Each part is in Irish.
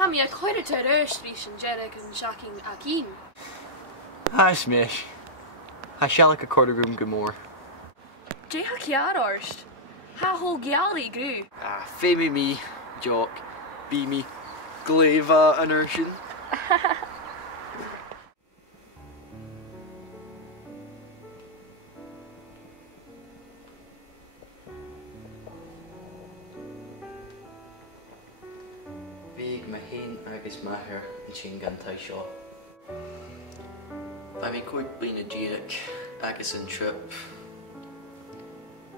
Ha mi a chuide te rust rís an Jerek an Jacking Akin. Ha smish. Ha shallak a quarter room gamore. Jay ha kiad orst. Ha hol giali gru. Fame me, jock. Be me. Glaiva an urshin. Big my hen agus maher and sin gantai shaw. By me quick being a Jeric, agus an trip.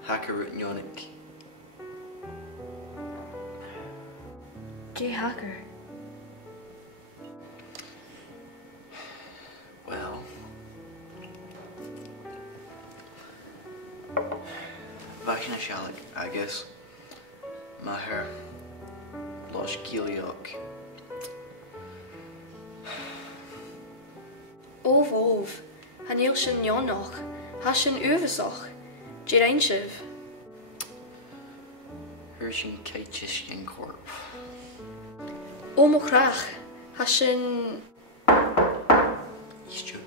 Hacker root Yonic. Jay Hacker. Well. Vashna Shalik, I guess. Maher. Losh Giliok. Ov. Haneel sin Jonnoch. Ha sin Uvesoch. Jay Reinshiv. Hershin Kaitishkin Corp. Omochrach. Ha sin... Eastju.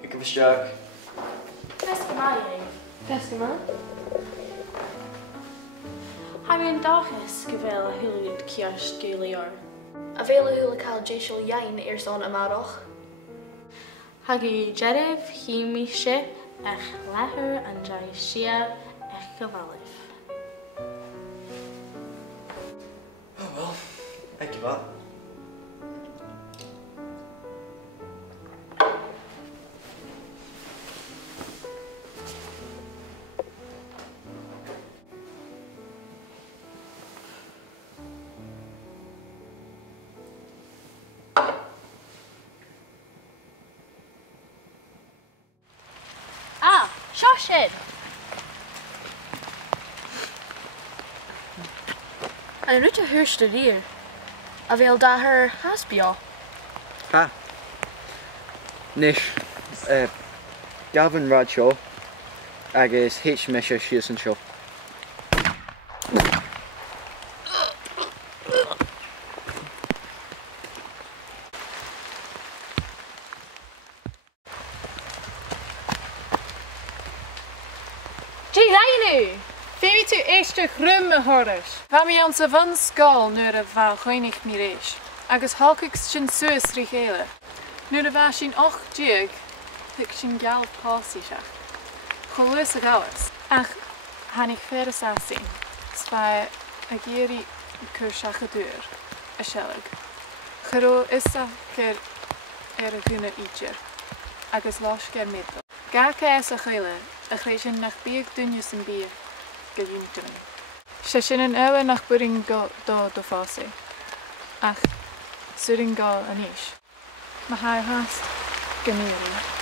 Ik heb een stuk. Pescama? Ha mi an dachas go bhfuil a thuúd ceast gúlaíor. A vele hule cael Jayshul Yain eerst on Amaroch. Ha go jeiribh hímise ach lethir an jai sia ach go bhailibh. Oh well, thank you, Bob. Shoshed! An rute hurste dier. A veel da her haspio. Ha. Nish. Gavin Bradshaw. Agus H. Misha Shearson Shaw. Femi tu eiste grumme horrors. Van mi aan se van skal nu de va goinig mireis. Agus halkig sin sues rigele. Nu de va sin och jig. Hik sin gal passisach. Gelus galas. Ach, hanig verre sassi. Spai ageri kursach deur. A shellig. Gero issa ker a gune ietsje. Agus las ker middel. Gake is a gele. A gleesje nach bier dunjes en bier. Ze zijn een oude nach buring go do fase. Ach, suring go anish. Maar hij haast gemeren.